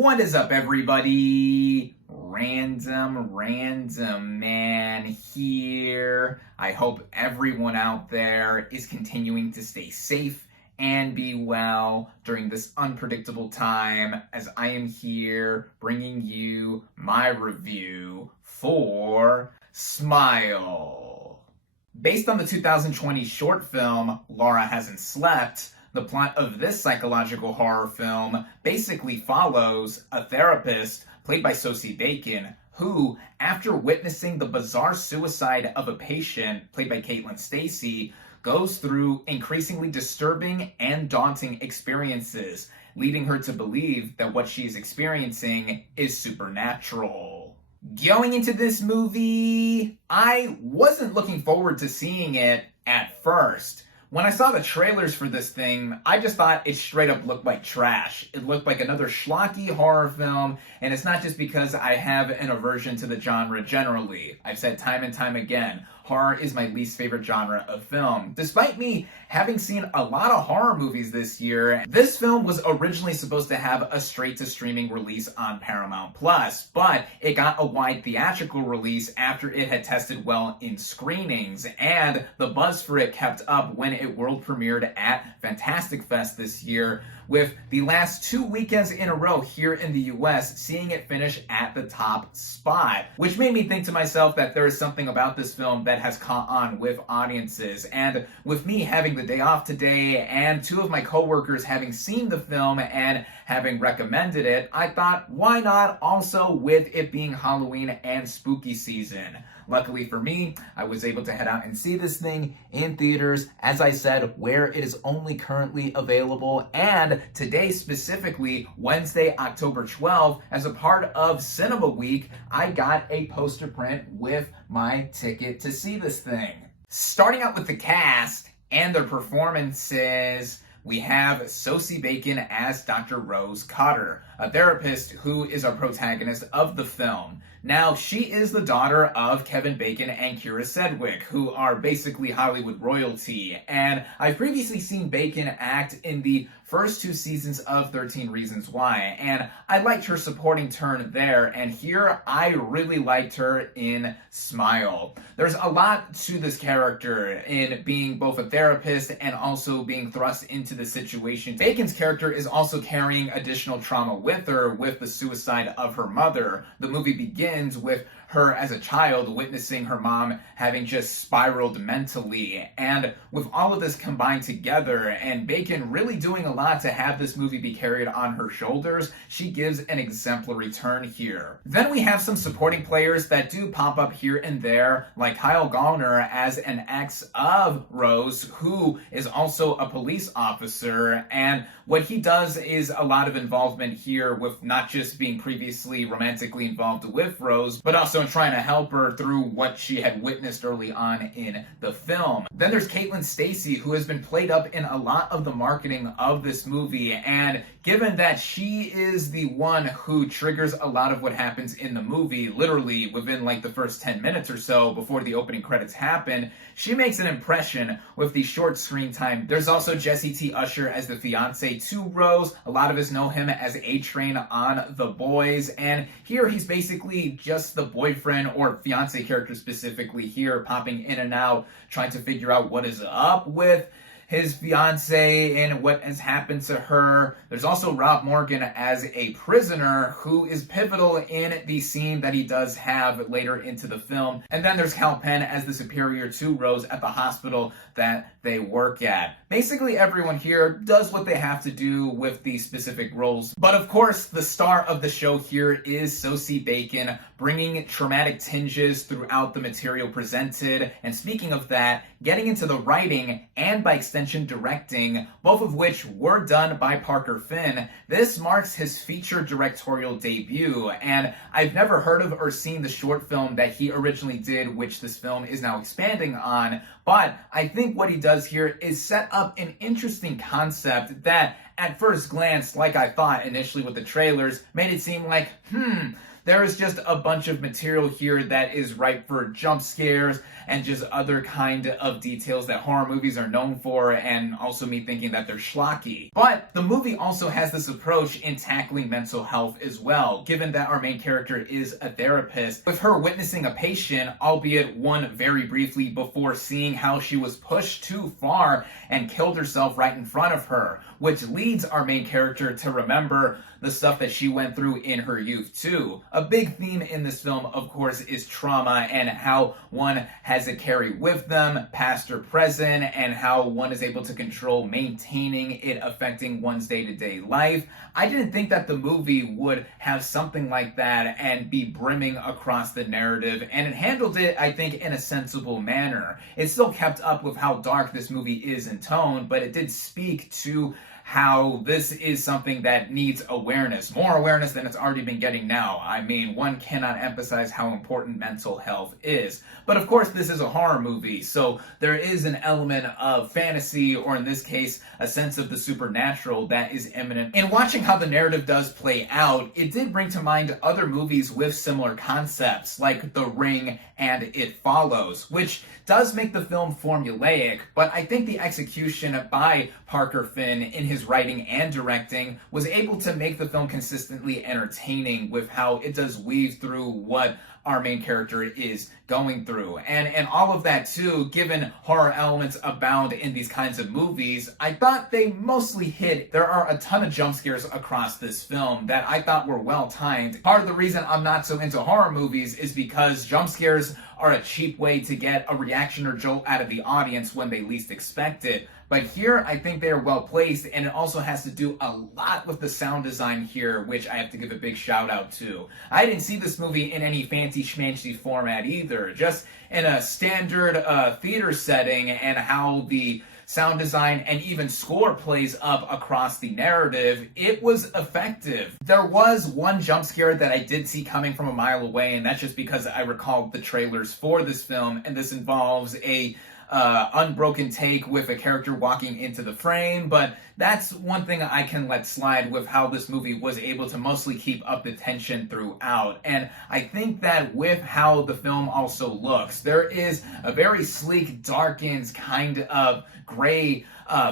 What is up, everybody? RandomRandomMan here. I hope everyone out there is continuing to stay safe and be well during this unpredictable time, as I am here bringing you my review for Smile. Based on the 2020 short film, Laura Hasn't Slept, the plot of this psychological horror film basically follows a therapist, played by Sosie Bacon, who, after witnessing the bizarre suicide of a patient, played by Caitlin Stasey, goes through increasingly disturbing and daunting experiences, leading her to believe that what she is experiencing is supernatural. Going into this movie, I wasn't looking forward to seeing it at first. When I saw the trailers for this thing, I just thought it straight up looked like trash. It looked like another schlocky horror film, and it's not just because I have an aversion to the genre generally. I've said time and time again, horror is my least favorite genre of film. Despite me having seen a lot of horror movies this year, this film was originally supposed to have a straight-to-streaming release on Paramount+, but it got a wide theatrical release after it had tested well in screenings, and the buzz for it kept up when it world premiered at Fantastic Fest this year, with the last 2 weekends in a row here in the US seeing it finish at the top spot, which made me think to myself that there is something about this film that has caught on with audiences. And with me having the day off today and 2 of my coworkers having seen the film and having recommended it, I thought, why not also with it being Halloween and spooky season? Luckily for me, I was able to head out and see this thing in theaters, as I said, where it is only currently available. And today specifically, Wednesday, October 12th, as a part of Cinema Week, I got a poster print with my ticket to see this thing. Starting out with the cast and their performances, we have Sosie Bacon as Dr. Rose Cotter, a therapist who is our protagonist of the film. Now, she is the daughter of Kevin Bacon and Kyra Sedgwick, who are basically Hollywood royalty, and I've previously seen Bacon act in the first 2 seasons of 13 Reasons Why, and I liked her supporting turn there, and here I really liked her in Smile. There's a lot to this character in being both a therapist and also being thrust into the situation. Bacon's character is also carrying additional trauma with her with the suicide of her mother. The movie begins with her as a child witnessing her mom having just spiraled mentally, and with all of this combined together and Bacon really doing a lot to have this movie be carried on her shoulders, she gives an exemplary turn here. Then we have some supporting players that do pop up here and there, like Kyle Gallner as an ex of Rose, who is also a police officer, and what he does is a lot of involvement here with not just being previously romantically involved with Rose, but also in trying to help her through what she had witnessed early on in the film. Then there's Caitlin Stasey, who has been played up in a lot of the marketing of this movie, and given that she is the one who triggers a lot of what happens in the movie, literally within like the first 10 minutes or so before the opening credits happen, she makes an impression with the short screen time. There's also Jesse T. Usher as the fiance to Rose. A lot of us know him as A-Train on The Boys, and here he's basically just the boyfriend or fiance character specifically here, popping in and out, trying to figure out what is up with his fiance and what has happened to her. There's also Rob Morgan as a prisoner who is pivotal in the scene that he does have later into the film. And then there's Cal Penn as the superior to Rose at the hospital that they work at. Basically everyone here does what they have to do with the specific roles. But of course, the star of the show here is Sosie Bacon, bringing traumatic tinges throughout the material presented. And speaking of that, getting into the writing and by extension directing, both of which were done by Parker Finn, this marks his feature directorial debut. And I've never heard of or seen the short film that he originally did, which this film is now expanding on. But I think what he does here is set up an interesting concept that at first glance, like I thought initially with the trailers, made it seem like, there is just a bunch of material here that is ripe for jump scares and just other kind of details that horror movies are known for, and also me thinking that they're schlocky. But the movie also has this approach in tackling mental health as well, given that our main character is a therapist, with her witnessing a patient, albeit one very briefly, before seeing how she was pushed too far and killed herself right in front of her, which leads our main character to remember the stuff that she went through in her youth too. A big theme in this film, of course, is trauma and how one has to carry with them, past or present, and how one is able to control maintaining it affecting one's day-to-day life. I didn't think that the movie would have something like that and be brimming across the narrative, and it handled it, I think, in a sensible manner. It still kept up with how dark this movie is in tone, but it did speak to how this is something that needs awareness, more awareness than it's already been getting now. I mean, one cannot emphasize how important mental health is. But of course, this is a horror movie, so there is an element of fantasy, or in this case, a sense of the supernatural that is imminent. In watching how the narrative does play out, it did bring to mind other movies with similar concepts, like The Ring and It Follows, which does make the film formulaic, but I think the execution by Parker Finn in his writing and directing was able to make the film consistently entertaining with how it does weave through what our main character is going through. And all of that too, given horror elements abound in these kinds of movies, I thought they mostly hit. There are a ton of jump scares across this film that I thought were well timed. Part of the reason I'm not so into horror movies is because jump scares are a cheap way to get a reaction or jolt out of the audience when they least expect it. But here, I think they are well placed, and it also has to do a lot with the sound design here, which I have to give a big shout out to. I didn't see this movie in any fancy schmancy format either, just in a standard theater setting, and how the sound design and even score plays up across the narrative. It was effective. There was one jump scare that I did see coming from a mile away, and that's just because I recalled the trailers for this film, and this involves a unbroken take with a character walking into the frame, but that's one thing I can let slide with how this movie was able to mostly keep up the tension throughout. And I think that with how the film also looks, there is a very sleek, darkened kind of gray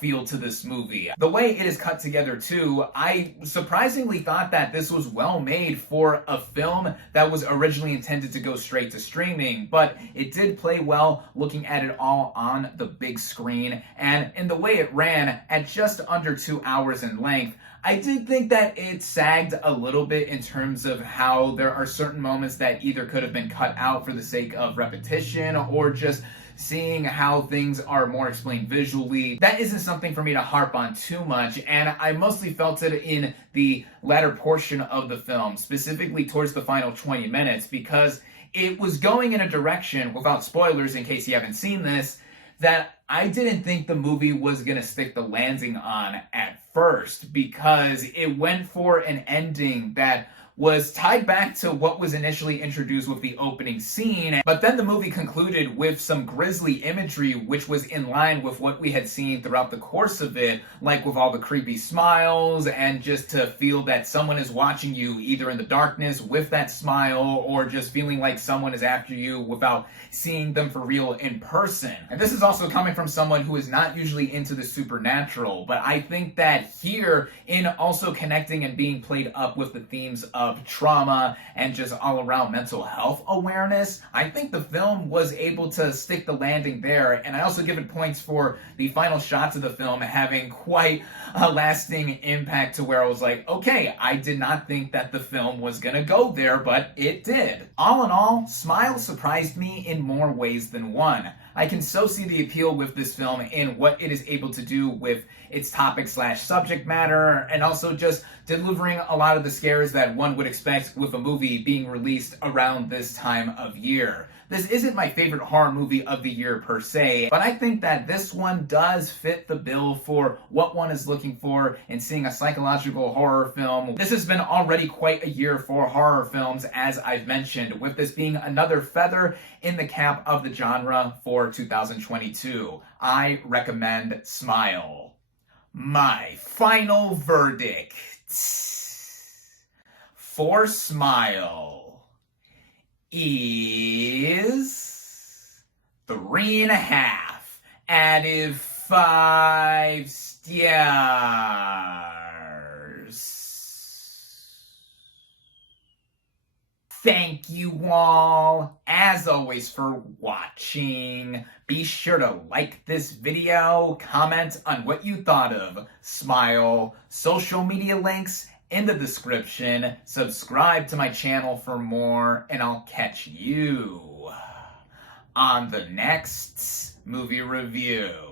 feel to this movie. The way it is cut together too, I surprisingly thought that this was well made for a film that was originally intended to go straight to streaming, but it did play well looking at it all on the big screen, and in the way it ran at just under 2 hours in length, I did think that it sagged a little bit in terms of how there are certain moments that either could have been cut out for the sake of repetition or just seeing how things are more explained visually. That isn't something for me to harp on too much, and I mostly felt it in the latter portion of the film, specifically towards the final 20 minutes, because it was going in a direction, without spoilers in case you haven't seen this, that I didn't think the movie was going to stick the landing on at first, because it went for an ending that was tied back to what was initially introduced with the opening scene, but then the movie concluded with some grisly imagery which was in line with what we had seen throughout the course of it, like with all the creepy smiles, and just to feel that someone is watching you either in the darkness with that smile, or just feeling like someone is after you without seeing them for real in person. And this is also coming from someone who is not usually into the supernatural, but I think that here, in also connecting and being played up with the themes of trauma and just all around mental health awareness, I think the film was able to stick the landing there. And I also give it points for the final shots of the film having quite a lasting impact, to where I was like, okay, I did not think that the film was gonna go there, but it did. All in all, Smile surprised me in more ways than one. I can so see the appeal with this film in what it is able to do with its topic/subject matter, and also just delivering a lot of the scares that one would expect with a movie being released around this time of year. This isn't my favorite horror movie of the year per se, but I think that this one does fit the bill for what one is looking for in seeing a psychological horror film. This has been already quite a year for horror films, as I've mentioned, with this being another feather in the cap of the genre for 2022. I recommend Smile. My final verdict for Smile. is 3.5 out of 5 stars. Thank you all, as always, for watching. Be sure to like this video, comment on what you thought of Smile, social media links in the description, subscribe to my channel for more, and I'll catch you on the next movie review.